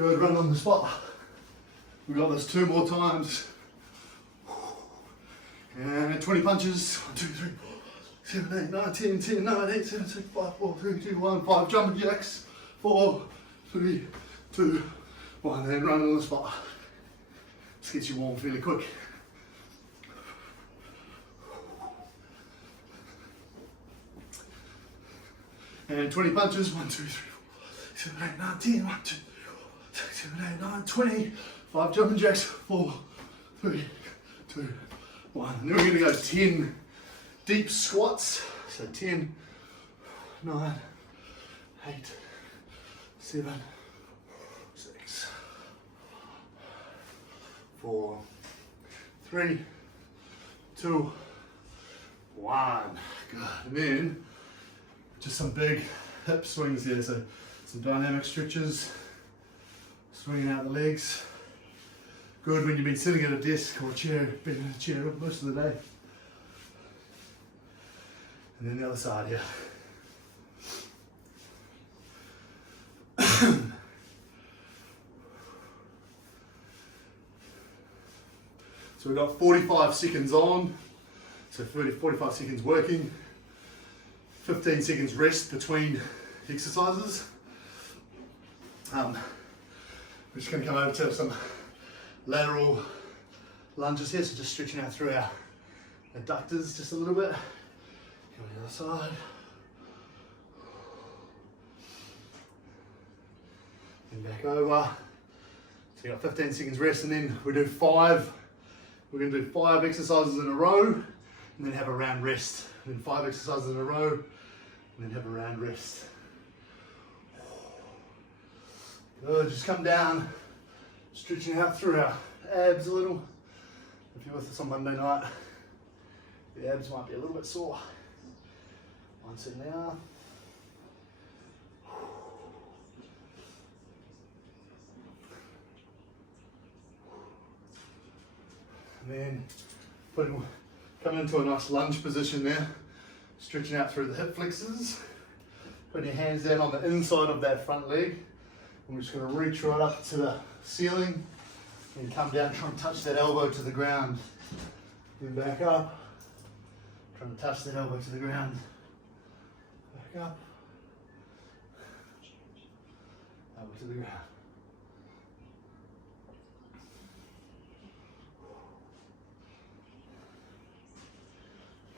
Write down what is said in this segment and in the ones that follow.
Good, run on the spot. We got this 2 more times. And 20 punches. 1, 2, 3, 4, 7, 8, 9, 10, 10, 9, 8, 7, 6, 5, 4, 3, 2, 1, 5 jumping jacks. 4, 3, 2, 1, and then run on the spot. This gets you warm fairly quick. And 20 punches. 1, 2, 3, 4, 7, 8, 9, 10, 1, 2, 3, 4, 6, 7, 8, 9, 20. 5 jumping jacks. 4, 3, 2, 1. And then we're going to go 10 deep squats. So 10, 9, 8, 7, 6, 4, 3, 2, 1. Good. And then just some big hip swings here. So some dynamic stretches, swinging out the legs. Good when you've been sitting at a desk or chair, been in a chair most of the day. And then the other side here. So we've got 45 seconds on, so 45 seconds working, 15 seconds rest between exercises. We're just going to come over to some lateral lunges here, so just stretching out through our adductors just a little bit. Go to the other side. And back over. So you got 15 seconds rest, and then we do 5. We're going to do 5 exercises in a row, and then have a round rest. And then 5 exercises in a row, and then have a round rest. Good, just come down, stretching out through our abs a little. If you're with us on Monday night, the abs might be a little bit sore. Once in there. And then coming into a nice lunge position there, stretching out through the hip flexors, putting your hands down on the inside of that front leg, and we're just going to reach right up to the ceiling and come down, try and touch that elbow to the ground, then back up, trying to touch that elbow to the ground, back up, elbow to the ground.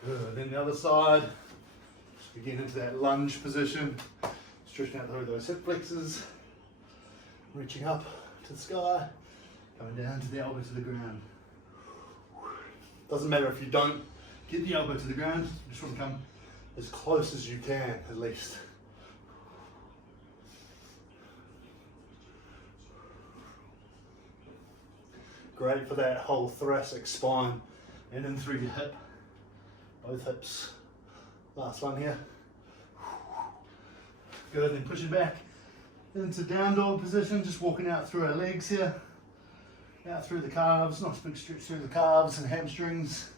Good, then the other side, just begin into that lunge position, stretching out through those hip flexors, reaching up to the sky, coming down to the elbow to the ground. Doesn't matter if you don't get the elbow to the ground, you just want to come as close as you can at least. Great for that whole thoracic spine and in through your hip. Both hips. Last one here. Good, then pushing back into down dog position, just walking out through our legs here. Out through the calves, nice big stretch through the calves and hamstrings.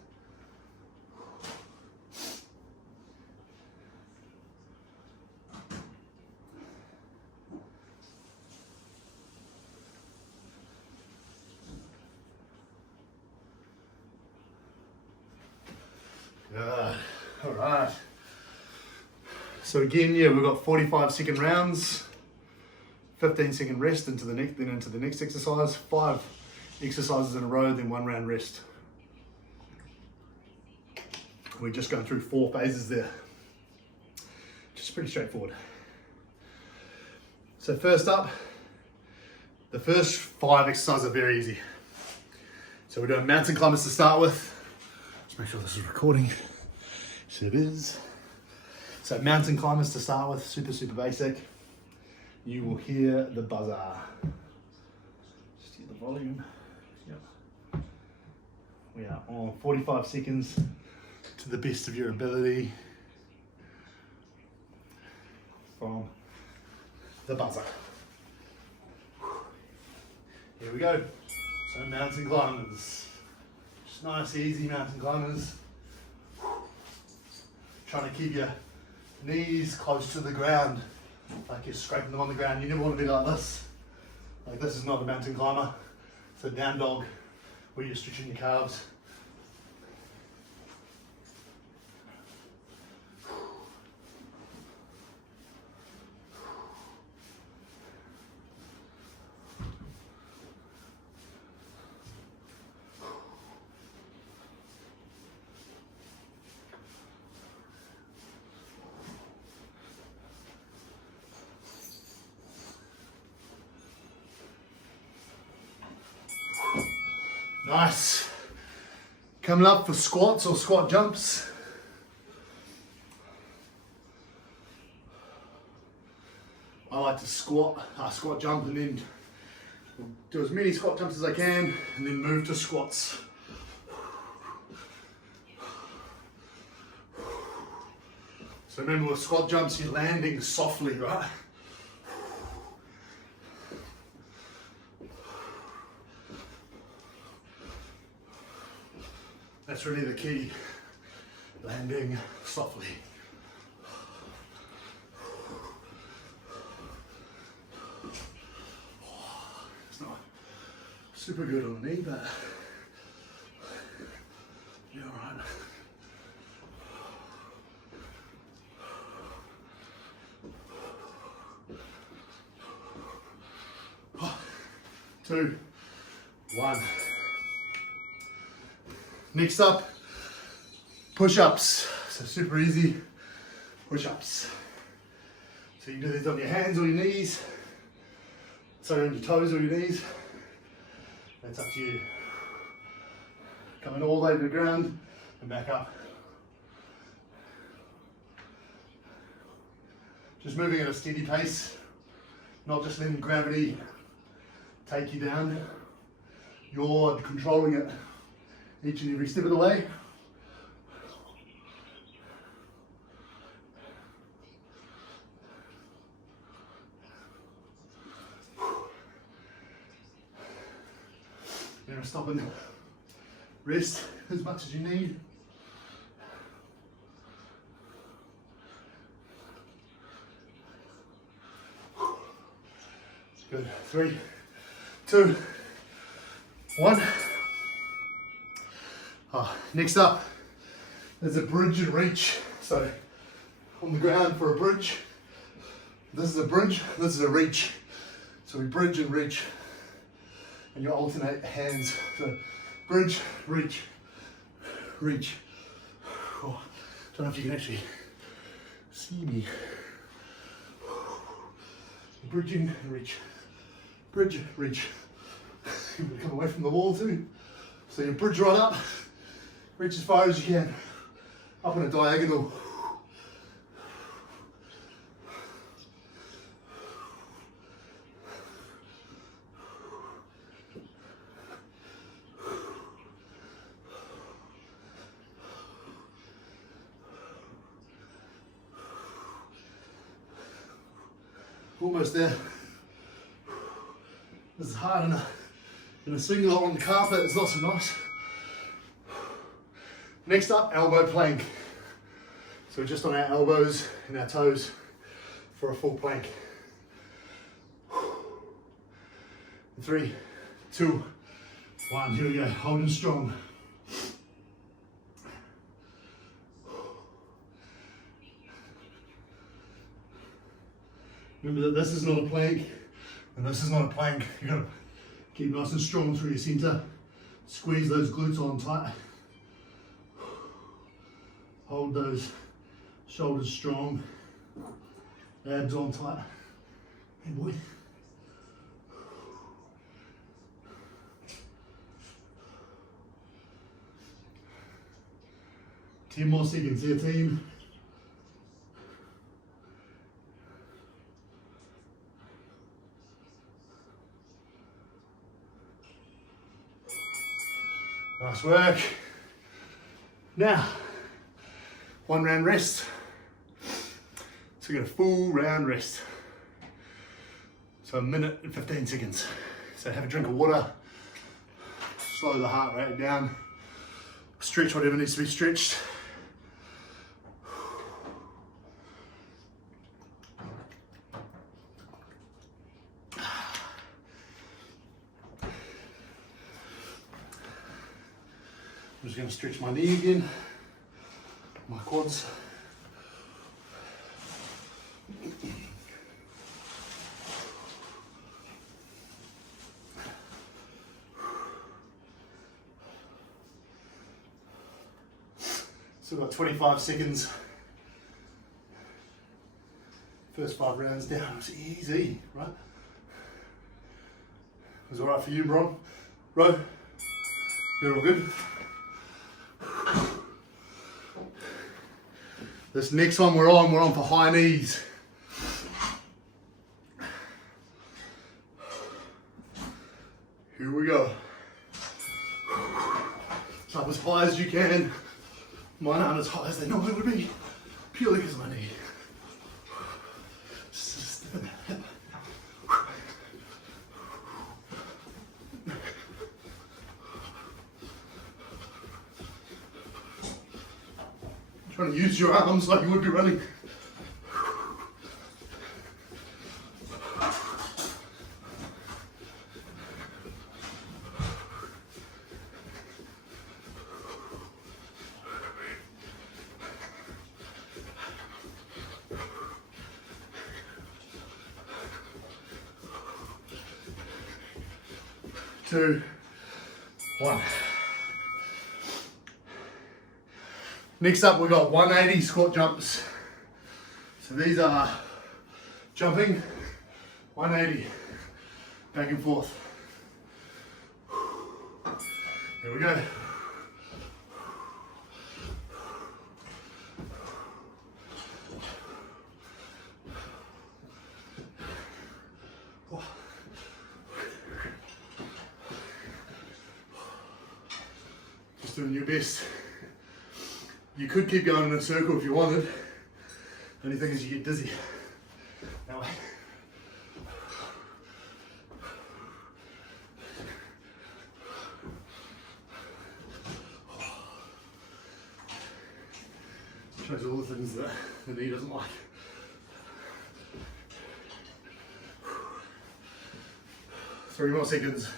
Good. All right. So again, yeah, we've got 45-second rounds, 15-second rest into the next, then into the next exercise. 5 exercises in a row, then 1 round rest. We're just going through 4 phases there. Just pretty straightforward. So first up, the first 5 exercises are very easy. So we're doing mountain climbers to start with. Let's make sure this is recording. So it is. So mountain climbers to start with, super basic. You will hear the buzzer. Just hear the volume. Yep. We are on 45 seconds to the best of your ability from the buzzer. Here we go. So mountain climbers. Just nice, easy mountain climbers. Trying to keep your knees close to the ground, like you're scraping them on the ground. You never want to be like this. Like this is not a mountain climber, it's a down dog where you're stretching your calves. Nice. Coming up for squats or squat jumps. I like to squat jump, and then do as many squat jumps as I can, and then move to squats. So remember, with squat jumps, you're landing softly, right? That's really the key, landing softly. It's not super good on the knee, but you're all right. 2, 1. Next up, push-ups. So super easy push-ups. So you can do these on your hands or your knees. Sorry, on your toes or your knees. That's up to you. Coming all the way to the ground and back up. Just moving at a steady pace, not just letting gravity take you down. You're controlling it each and every step of the way. Never stop and rest as much as you need. Good. 3, 2, 1. Next up, there's a bridge and reach. So on the ground for a bridge. This is a bridge, this is a reach. So we bridge and reach, and you alternate hands. So bridge, reach, reach. Oh, don't know if you can actually see me. Bridging and reach, bridge, reach. You can come away from the wall too. So you bridge right up. Reach as far as you can, up on a diagonal. Almost there. This is hard in a single on the carpet, it's not so nice. Next up, elbow plank. So we're just on our elbows and our toes for a full plank. 3, 2, 1, here we go, holding strong. Remember that this is not a plank, and this is not a plank. You've got to keep nice and strong through your center. Squeeze those glutes on tight. Hold those shoulders strong. Abs on tight. Hey boy. Ten more seconds here, team. Nice work. Now, 1 round rest. So we get a full round rest. So 1 minute and 15 seconds. So have a drink of water, slow the heart rate down, stretch whatever needs to be stretched. I'm just going to stretch my knee again, my quads. Still got 25 seconds. First 5 rounds down, it was easy, right? It was alright for you, Bron? Ro? You're all good? This next one we're on for high knees. Here we go. It's up as high as you can. Mine aren't as high as they normally would be, purely because of my knee. Trying to use your arms like you would be running. Two, one. Next up, we've got 180 squat jumps. So these are jumping, 180, back and forth. Here we go. Just doing your best. You could keep going in a circle if you wanted. The only thing is you get dizzy. That way. Shows all the things that the knee doesn't like. Three more seconds.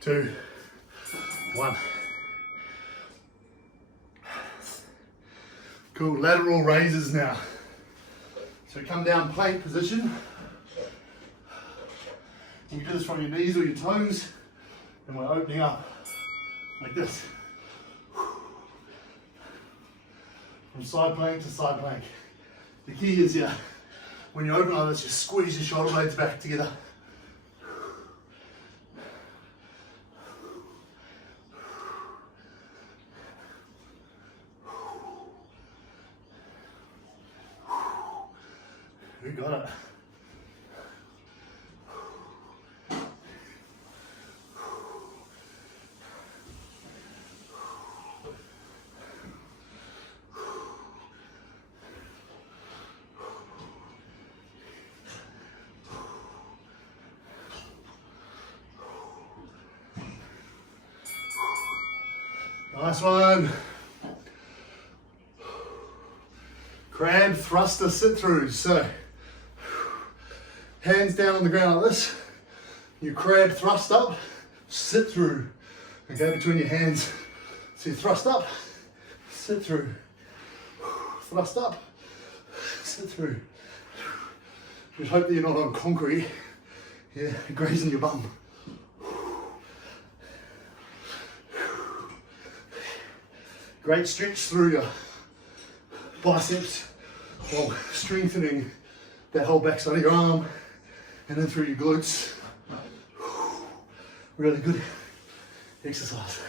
2, 1. Cool, lateral raises now. So come down plank position. You can do this from your knees or your toes, and we're opening up like this. From side plank to side plank. The key is, yeah, when you open like this, you squeeze your shoulder blades back together. We got it. Nice one. Crab thruster sit throughs. So hands down on the ground like this. You crab thrust up, sit through. Okay, between your hands. So you thrust up, sit through. Thrust up, sit through. Just hope that you're not on concrete. Yeah, grazing your bum. Great stretch through your biceps while strengthening that whole backside of your arm and then through your glutes. Really good exercise.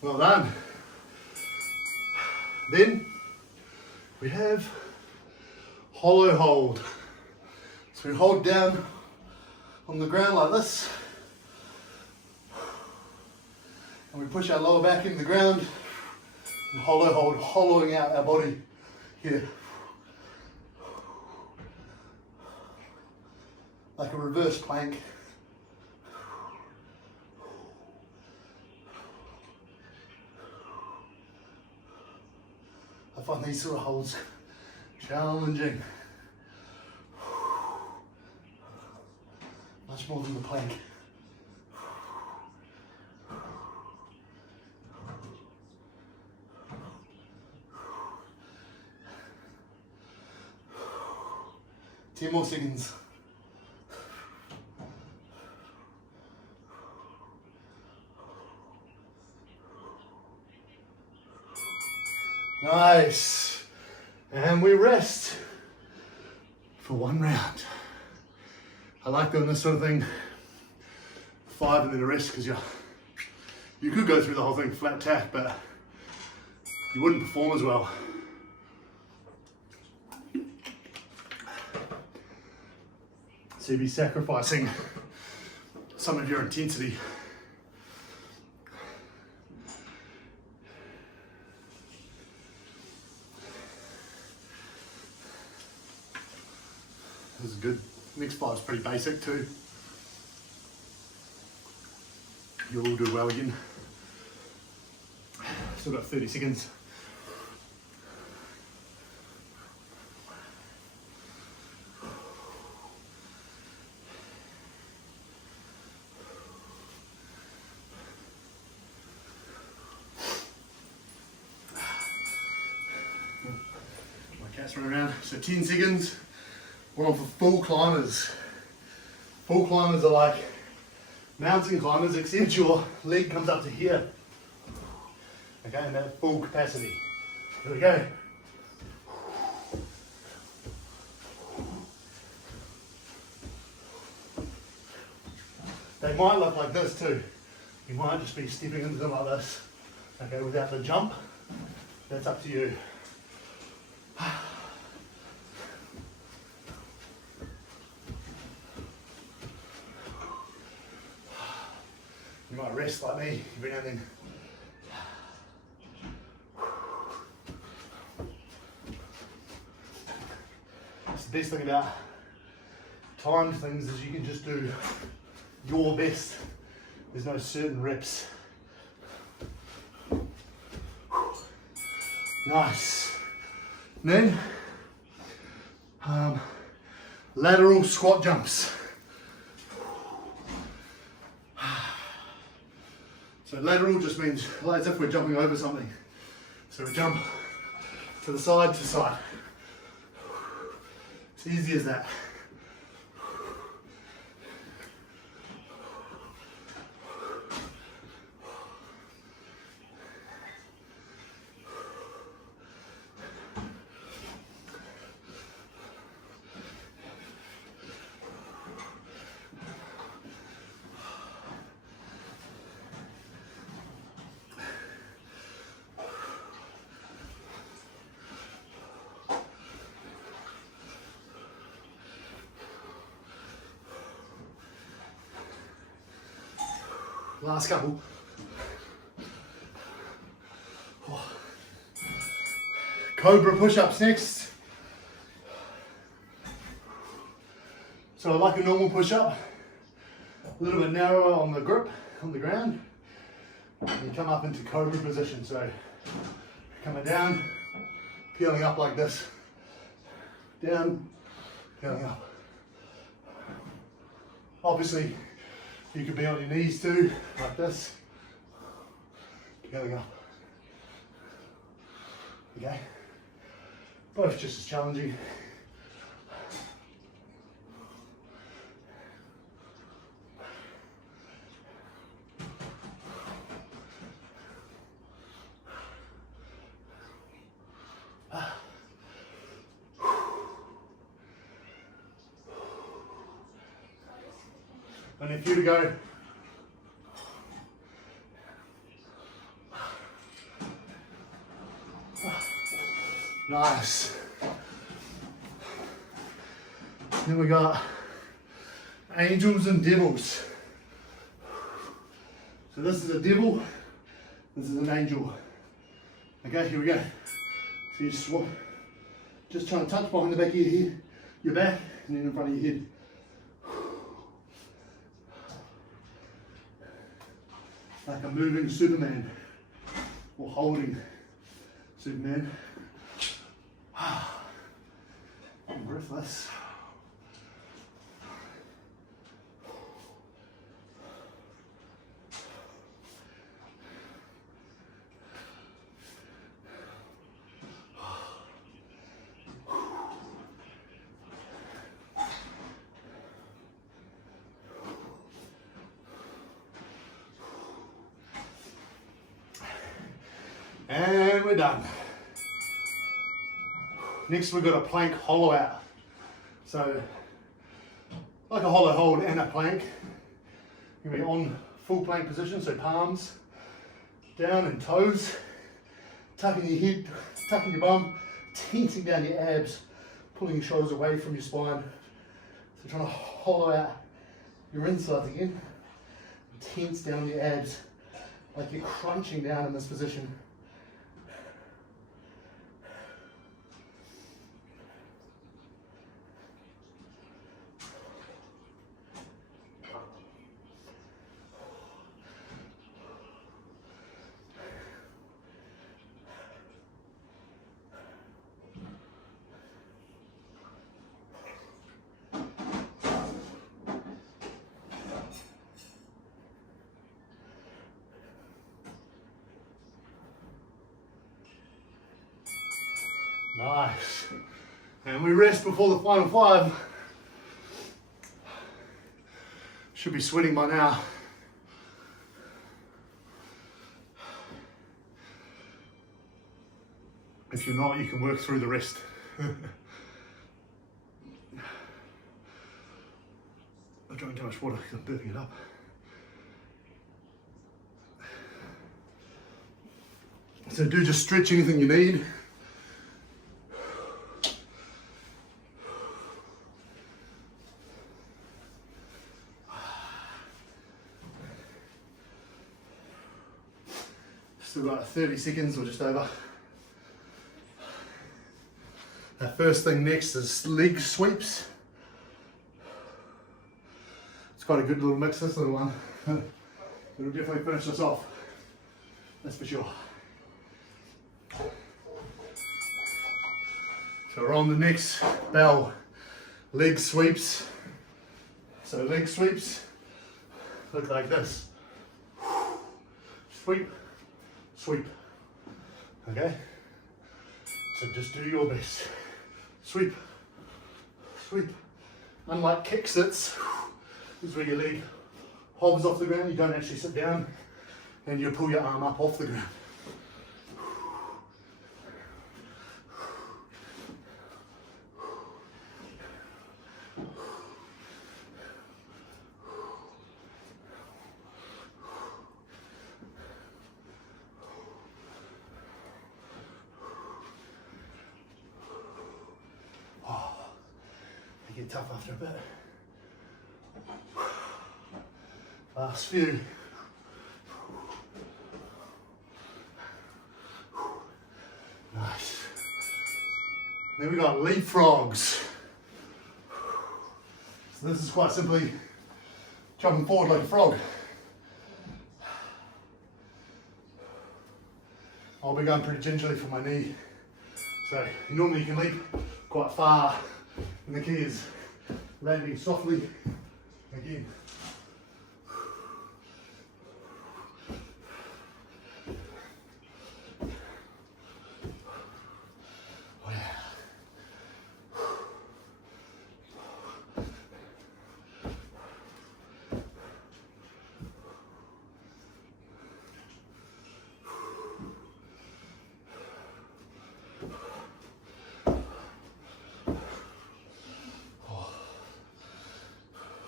Well done. Then we have hollow hold. So we hold down on the ground like this. And we push our lower back into the ground and hollow hold, hollowing out our body here. Like a reverse plank. I find these sort of holds challenging. Much more than the plank. 10 more seconds. Nice. And we rest for 1 round. I like doing this sort of thing. 5 and then a rest, because you could go through the whole thing flat tack, but you wouldn't perform as well. So you'd be sacrificing some of your intensity. This is good. Next 5 is pretty basic too. You'll all do well again. Still got 30 seconds. My cat's running around. So 10 seconds. We're on for full climbers. Full climbers are like mountain climbers, except your leg comes up to here. Okay, and that full capacity. Here we go. They might look like this too. You might just be stepping into them like this. Okay, without the jump. That's up to you. You might rest like me every now and then. It's the best thing about timed things is you can just do your best. There's no certain reps. Nice. And then lateral squat jumps. So lateral just means as if we're jumping over something. So we jump to the side to side. It's easy as that. Last couple. Oh. Cobra push ups next. So like a normal push up, a little bit narrower on the grip on the ground. And you come up into cobra position. So coming down, peeling up like this. Down, peeling up. Obviously, you could be on your knees too, like this. Peeling up. Okay. Both just as challenging. And if you to go. Nice. Then we got angels and devils. So this is a devil, this is an angel. Okay, here we go. So you swap, just trying to touch behind the back of your head, your back, and then in front of your head. Like a moving Superman or holding Superman. this. And we're done. Next we've got a plank hollow out. So like a hollow hold and a plank. You're going to be on full plank position, so palms down and toes, tucking your hip, tucking your bum, tensing down your abs, pulling your shoulders away from your spine. So trying to hollow out your insides again, tense down your abs like you're crunching down in this position. Nice. And we rest before the final 5. Should be sweating by now. If you're not, you can work through the rest. I'm drinking too much water because I'm burping it up. So do just stretch anything you need. Still got 30 seconds or just over. Our first thing next is leg sweeps. It's quite a good little mix, this little one. It'll definitely finish us off, that's for sure. So we're on the next bell, leg sweeps. So leg sweeps look like this. Sweep, sweep, okay? So just do your best. Sweep, sweep. Unlike kick sits, this is where your leg hovers off the ground, you don't actually sit down, and you pull your arm up off the ground. They get tough after a bit. Last few. Nice. Then we got leapfrogs. So this is quite simply jumping forward like a frog. I'll be going pretty gingerly for my knee. So normally you can leap quite far, and the key is landing softly again.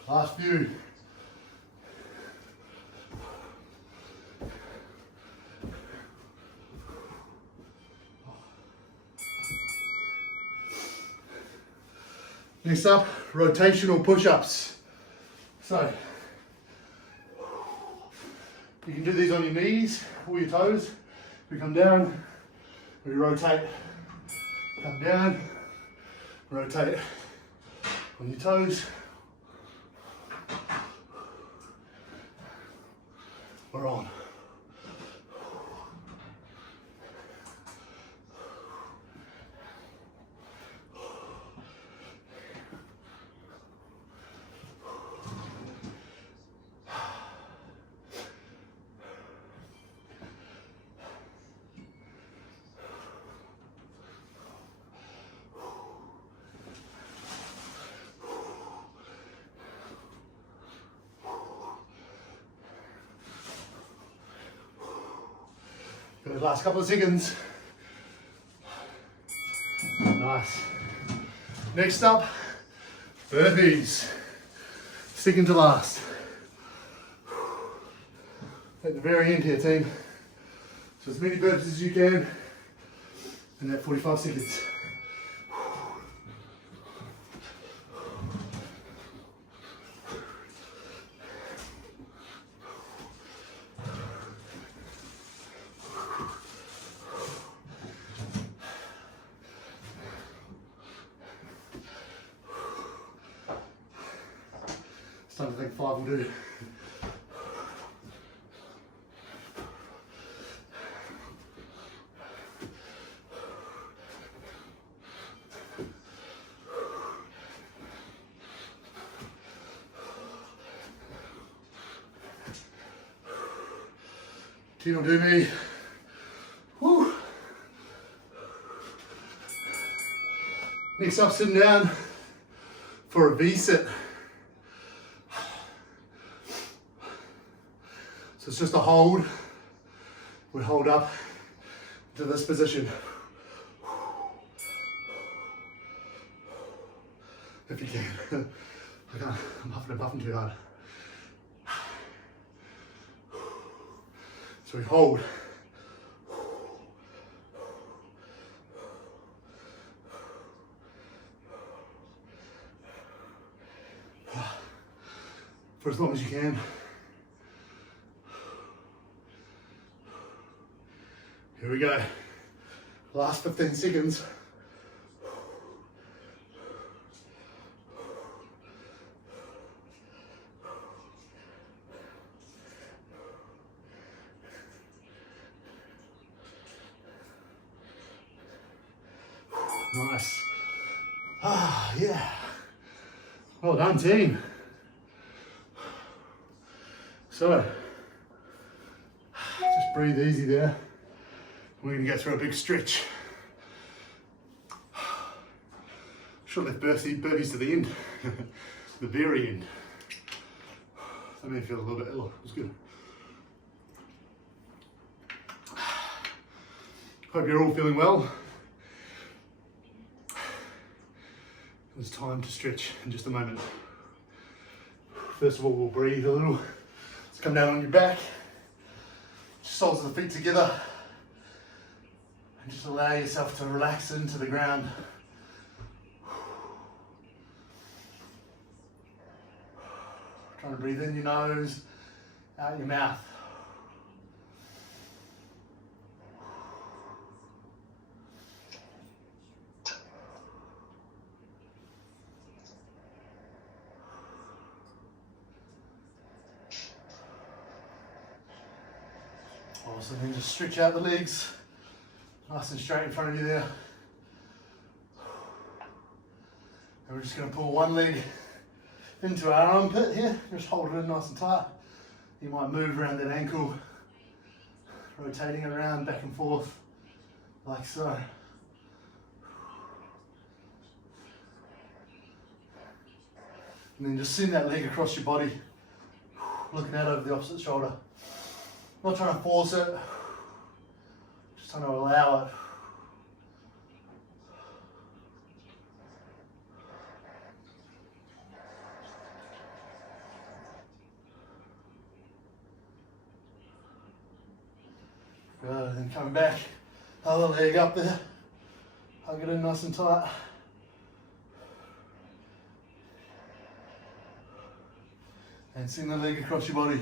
Last few. Next up, rotational push ups. So, you can do these on your knees or your toes. We come down, we rotate, come down, rotate on your toes. We're on. Good, last couple of seconds. Nice. Next up, burpees. Second to last. At the very end here, team. So as many burpees as you can in that 45 seconds. Starting to think 5 will do. Team will do me. Woo. Next up, sitting down for a V sit. So it's just a hold. We hold up to this position. If you can. I can't, I'm huffing and puffing too hard. So we hold. For as long as you can. Here we go. Last 15 seconds. Nice. Ah, yeah. Well done, team. So, just breathe easy there. We're going to go through a big stretch. Should have left burpees to the end, the very end. That made me feel a little bit ill. It was good. Hope you're all feeling well. It's time to stretch in just a moment. First of all, we'll breathe a little. Let's come down on your back. Soles of the feet together. And just allow yourself to relax into the ground. Trying to breathe in your nose, out your mouth. Awesome, then just stretch out the legs, nice and straight in front of you there. And we're just going to pull one leg into our armpit here, just hold it in nice and tight. You might move around that ankle, rotating it around back and forth, like so. And then just send that leg across your body, looking out over the opposite shoulder. Not trying to force it, just trying to allow it. Good, and then coming back, other leg up there, hug it in nice and tight. And send the leg across your body.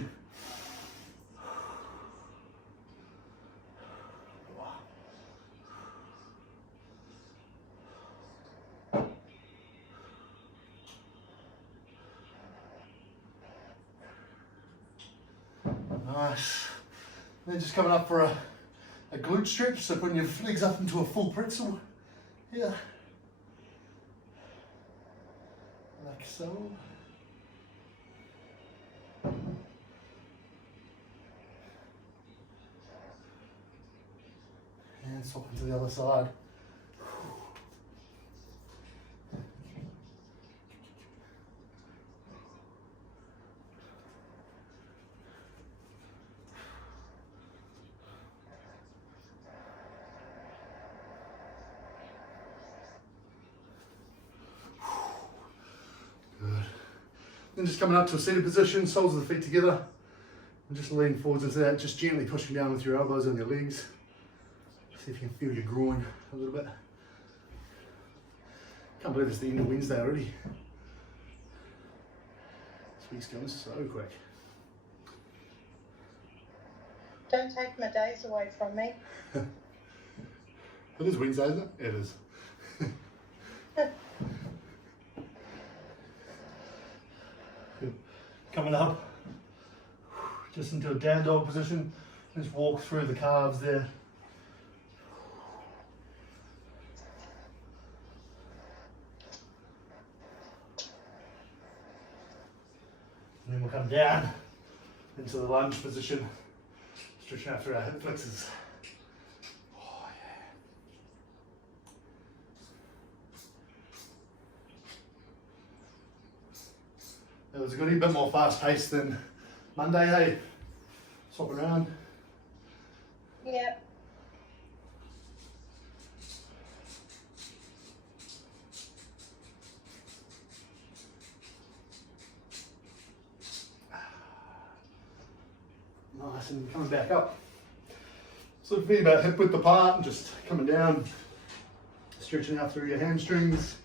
Nice. Then just coming up for a glute stretch, so putting your legs up into a full pretzel. Yeah. Like so. And swap into the other side. Then just coming up to a seated position, soles of the feet together, and just lean forwards into that, just gently pushing down with your elbows on your legs. See if you can feel your groin a little bit. Can't believe it's the end of Wednesday already. This week's going so quick. Don't take my days away from me. It is Wednesday, isn't it? It is. Coming up, just into a down dog position. Just walk through the calves there. And then we'll come down into the lunge position, stretching out through our hip flexors. Oh yeah. It was a good, bit more fast paced than Monday, hey? Swap around. Yep. Nice, and coming back up. So feet about hip width apart and just coming down, stretching out through your hamstrings.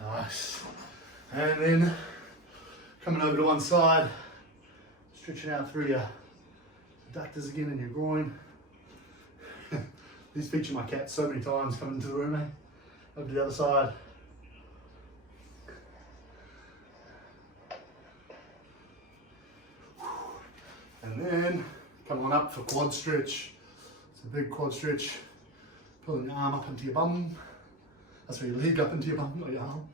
Nice. And then coming over to one side, stretching out through your adductors again and your groin. These feature my cat so many times coming into the room, eh? Over to the other side. And then come on up for quad stretch. It's a big quad stretch. Pulling your arm up into your bum. That's where your leg up into your bum, not your arm.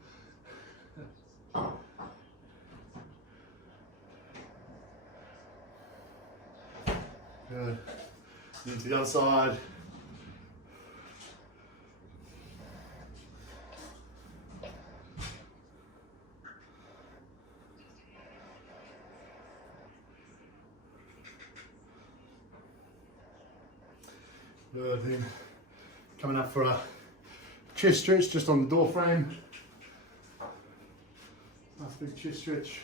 Good. Then to the other side. Good. Then coming up for a chest stretch just on the door frame. Nice big chest stretch.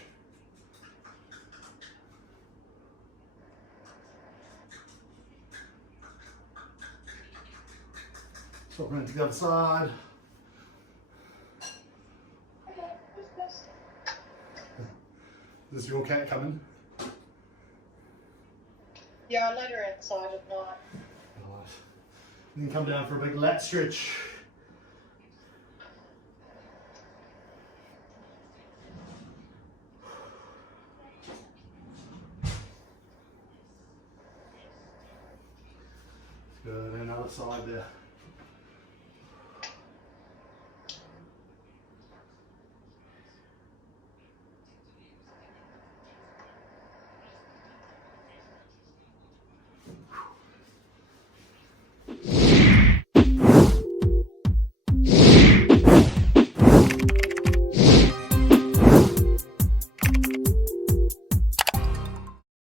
Swap around to the other side. Is this your cat coming? Yeah, I let her outside at night. Right. And then come down for a big lat stretch. Good, and another side there.